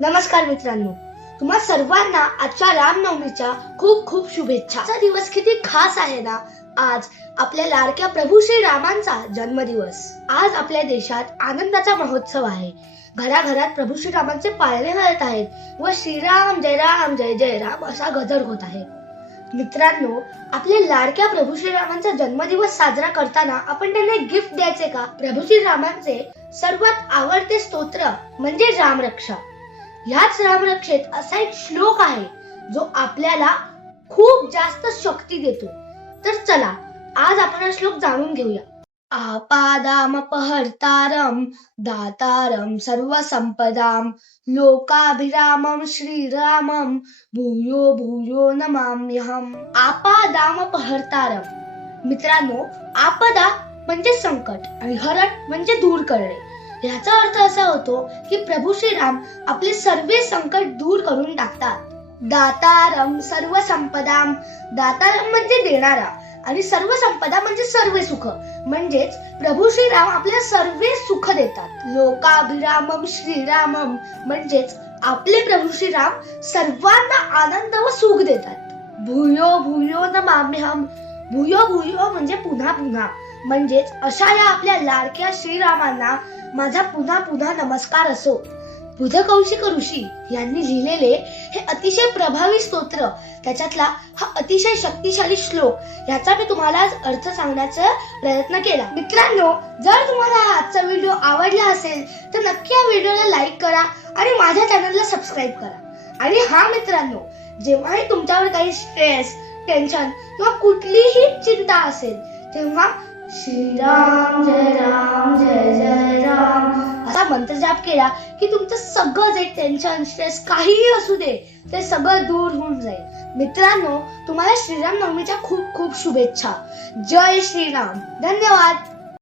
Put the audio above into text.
नमस्कार मित्रांनो, तुम्हा सर्वांना आजच्या रामनवमीच्या खूप खूप शुभेच्छा. आजचा दिवस किती खास आहे ना. आज आपल्या लाडक्या प्रभू श्री रामांचा जन्मदिवस. आज आपल्या देशात आनंदाचा महोत्सव आहे. घराघरात प्रभू श्री रामांचे पाळणे घालत आहेत व श्रीराम जय जय राम असा गजर होत आहे. मित्रांनो, आपल्या लाडक्या प्रभू श्री रामांचा जन्मदिवस साजरा करताना आपण त्यांना गिफ्ट द्यायचे का? प्रभू श्री रामांचे सर्वात आवडते स्तोत्र म्हणजे रामरक्षा. ह्याच रामरक्षेत असा एक श्लोक आहे जो आपल्याला खूप जास्त शक्ती देतो. तर चला आज आपण हा श्लोक जाणून घेऊया. आपादामपहर्तारं दातारं सर्वसंपदां लोकाभिरामं श्रीरामं भूयो भूयो नमाम्यहम्. आपादामपहर्तारं. मित्रांनो, आपदा म्हणजे संकट आणि हरण म्हणजे दूर करणे. याचा अर्थ असा होतो की प्रभू श्रीराम आपले सर्व संकट दूर करून टाकतात. दातारं सर्व संपदां. दातारं म्हणजे देणारा आणि सर्व संपदा म्हणजे सर्व सुख. म्हणजेच प्रभू श्रीराम आपल्या सर्व सुख देतात. लोकाभिरामम श्रीरामम म्हणजेच आपले प्रभू श्रीराम सर्वांना आनंद व सुख देतात. भूयो भूयो नमाम्यहम्. भूयो भूयो म्हणजे पुन्हा पुन्हा. म्हणजेच अशा या आपल्या लाडक्या श्रीरामांना माझा पुन्हा पुन्हा नमस्कार असो. बुधकौशिक ऋषी यांनी लिहिलेले हे अतिशय प्रभावी स्तोत्र, त्याच्यातला हा अतिशय शक्तिशाली श्लोक याचा मी तुम्हाला आज अर्थ सांगण्याचा प्रयत्न केला. मित्रांनो, जर तुम्हाला हा आजचा व्हिडिओ आवडला असेल तर नक्की या व्हिडिओला लाईक करा आणि माझ्या चॅनलला सबस्क्राईब करा. आणि हा मित्रांनो, जेव्हाही तुमच्यावर काही स्ट्रेस, टेन्शन किंवा कुठलीही चिंता असेल तेव्हा श्रीराम जय जय राम असा मंत्र जाप केला की तुमचं सगळं जे टेन्शन, स्ट्रेस काहीही असू दे ते सगळं दूर होऊन जाईल. मित्रांनो, तुम्हाला श्रीराम नवमीच्या खूप खूप शुभेच्छा. जय श्रीराम. धन्यवाद.